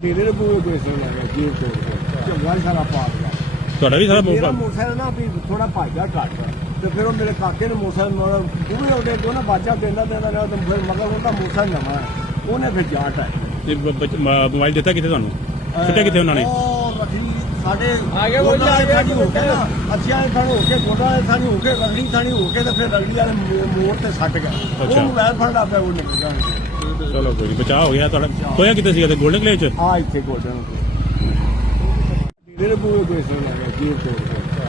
ਮੇਰੇ ਨੇ ਬੂਹੇ ਕੋਈ ਸੁਣ ਲੱਗਾ ਜੀਵ ਤੋੜ ਕੇ। ਝੰਗਾ ਹੀ ਸਾਰਾ ਪਾ ਗਿਆ ਤੁਹਾਡਾ ਵੀ ਸਾਰਾ ਮੇਰਾ ਮੋਟਰਸਾਈਕਲ ਨਾ ਵੀ ਥੋੜਾ ਭਾਜਾ ਘੱਟ ਤੇ ਫਿਰ ਉਹ ਮੇਰੇ ਕਾਕੇ ਨੇ ਮੋਟਰਸਾਈਕਲ ਬੂਹੇ ਉਹਦੇ ਤੋਂ ਨਾ ਬਾਜਾ ਦੇਂਦਾ ਦੇਂਦਾ ਰਿਹਾ ਤੇ ਫਿਰ ਮਗਰ ਉਹਦਾ ਮੋਟਰਸਾਈਕਲ ਨਵਾਂ ਹੈ। ਉਹਨੇ ਫਿਰ ਜਾਟ ਹੈ। ਤੇ ਬ- ਬੱਚ- ਮ- ਮੋਬਾਈਲ ਦਿੱਤਾ ਕਿੱਥੇ ਤੁਹਾਨੂੰ? ਸੁੱਟਿਆ ਕਿੱਥੇ ਉਹਨਾਂ ਨੇ? ਉਹ ਰੱਖੀ ਸਾਡੇ ਆਗੇ ਬੋਲ ਜਾ, ਆਗੇ ਸਾਡੀ ਹੋ ਕੇ। ਨਾ ਅੱਛਾ ਇਹ ਥਾਣੀ ਹੋ ਕੇ ਗੋਡਾ ਵਾਲੇ ਥਾਣੀ ਹੋ ਕੇ ਰਗੜੀ ਥਾਣੀ ਹੋ ਕੇ ਤੇ ਫਿਰ ਰਗੜੀ ਵਾਲੇ ਮੋ- ਮੋੜ ਤੇ ਸੱਟ ਗਿਆ। ਅੱਛਾ। ਉਹ ਮੋਬਾਈਲ ਫੜਦਾ ਪਿਆ ਉਹ ਨਿਕਲ ਗਿਆ। ਚਲੋ ਕੋਈ ਨੀ, ਬਚਾਅ ਹੋ ਗਿਆ ਤੁਹਾਡਾ। ਹੋਇਆ ਕਿੱਥੇ ਸੀਗਾ ਤੇ 골ਡਨ ਕਲੇਵ ਚ? ਆ ਇੱਥੇ ਗੋਡਨ ਮੇਰੇ ਬੂਹੇ ਕੋਈ ਸੁਣ ਲੱਗਾ ਜੀਵ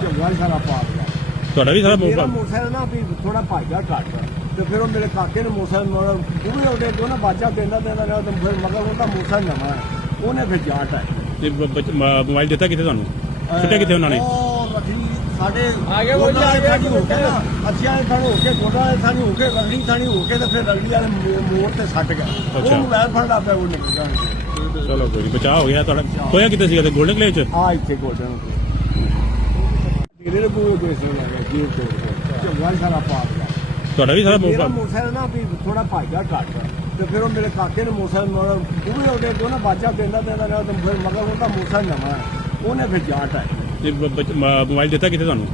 ਝੰਗਾ ਹੀ ਸਾਰਾ ਪਾ ਗਿਆ ਤੁਹਾਡਾ ਵੀ ਸਾਰਾ ਮੇਰਾ ਮੋਟਰਸਾਈਕਲ ਨਾ ਵੀ ਥੋੜਾ ਭਾਜਾ ਘੱਟ ਤੇ ਫਿਰ ਉਹ ਮੇਰੇ ਕਾਕੇ ਨੇ ਮੋਟਰਸਾਈਕਲ ਬੂਹੇ ਉਹਦੇ ਤੋਂ ਨਾ ਬਾਜਾ ਦੇਂਦਾ ਦੇਂਦਾ ਰਿਹਾ ਤੇ ਫਿਰ ਮਗਰ ਉਹਦਾ ਮੋਟਰਸਾਈਕਲ ਨਵਾਂ ਹੈ ਉਹਨੇ ਫਿਰ ਜਾਟ। ਹੈ ਤੇ ਬ- ਬੱਚ- ਮ- ਮੋਬਾਈਲ ਦਿੱਤਾ ਕਿੱਥੇ ਤੁਹਾਨੂੰ? ਸੁੱਟਿਆ ਕਿੱਥੇ ਉਹਨਾਂ ਨੇ? ਸਾਡੇ ਥਾਣੀ ਹੋ ਕੇ ਬੋਲ। ਨਾ। ਅੱਛਾ ਇਹ ਥਾਣੀ ਹੋ ਕੇ ਗੋਡਾ ਵਾਲੇ ਥਾਣੀ ਹੋ ਕੇ ਰਗੜੀ ਥਾਣੀ ਹੋ ਕੇ ਤੇ ਫਿਰ ਰਗੜੀ ਵਾਲੇ ਮੋ- ਮੋੜ ਤੇ ਸੱਟ ਗਿਆ। ਅੱਛਾ। ਉਹ ਮੋਬਾਈਲ ਫੜਦਾ ਪਿਆ ਉਹ ਨਿਕਲ ਗਿਆ ਚਲੋ ਕੋਈ ਨੀ, ਬਚਾਅ ਹੋ ਗਿਆ ਤੁਹਾਡਾ। ਹੋਇਆ ਕਿੱਥੇ ਸੀਗਾ ਤੇ 골ਡਨ ਕਲੇਵ ਚ? ਆ ਇੱਥੇ ਗੋਡਨ ਮੇਰੇ ਨੇ ਬੂਹੇ ਕੋਈ ਸੁਣ ਲੱਗਾ ਜੀਵ ਤੋੜ ਕੇ। ਝੰਗਾ ਹੀ ਸਾਰਾ ਪਾ ਗਿਆ ਤੁਹਾਡਾ ਵੀ ਸਾਰਾ ਮੇਰਾ ਮੋਬਾਈਲ ਮੋਟਰਸਾਈਕਲ ਨਾ ਵੀ ਥੋੜਾ ਭਾਜਾ ਘੱਟ ਤੇ ਫਿਰ ਉਹ ਮੇਰੇ ਕਾਕੇ ਨੇ ਮੋਟਰਸਾਈਕਲ ਬੂਹੇ ਉਹਦੇ ਤੋਂ ਨਾ ਬਾਜਾ ਦੇਂਦਾ ਦੇਂਦਾ ਰਿਹਾ ਤੇ ਫਿਰ ਮਗਰ ਉਹਦਾ ਮੋਟਰਸਾਈਕਲ ਨਵਾਂ ਹੈ ਉਹਨੇ ਫਿਰ ਜਾਟ ਹੈ ਤੇ ਬ- ਬੱਚ- ਮ- ਮੋਬਾਈਲ ਦਿੱਤਾ ਕਿੱਥੇ ਤੁਹਾਨੂੰ?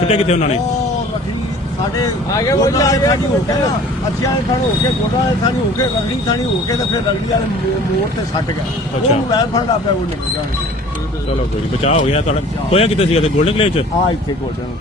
ਸੁੱਟਿਆ ਕਿੱਥੇ ਉਹਨਾਂ ਨੇ? ਉਹ ਰੱਖੀ ਸਾਡੇ ਆਗੇ ਬੋਲ ਜਾ, ਆਗੇ ਥਾਣੀ ਹੋ ਕੇ ਬੋਲ। ਨਾ ਅੱਛਾ ਥਾਣੀ ਹੋ ਕੇ ਗੋਡਾ ਥਾਣੀ ਹੋ ਕੇ ਰਗੜੀ ਥਾਣੀ ਹੋ ਕੇ ਤੇ ਫਿਰ ਰਗੜੀ ਵਾਲੇ ਮੋ- ਮੋੜ ਤੇ ਸੱਟ ਗਿਆ। ਅੱਛਾ। ਉਹ ਮੋਬਾਈਲ ਫੜਦਾ ਪਿਆ ਉਹ ਨਿਕਲ ਗਿਆ ਚਲੋ ਕੋਈ ਨੀ, ਬਚਾਅ ਹੋ ਗਿਆ ਤੁਹਾਡਾ। ਹੋਇਆ ਕਿੱਥੇ ਸੀਗਾ ਤੇ 골ਡਨ ਕਲੇਵ ਚ? ਆ ਇੱਥੇ ਗੋਡਨ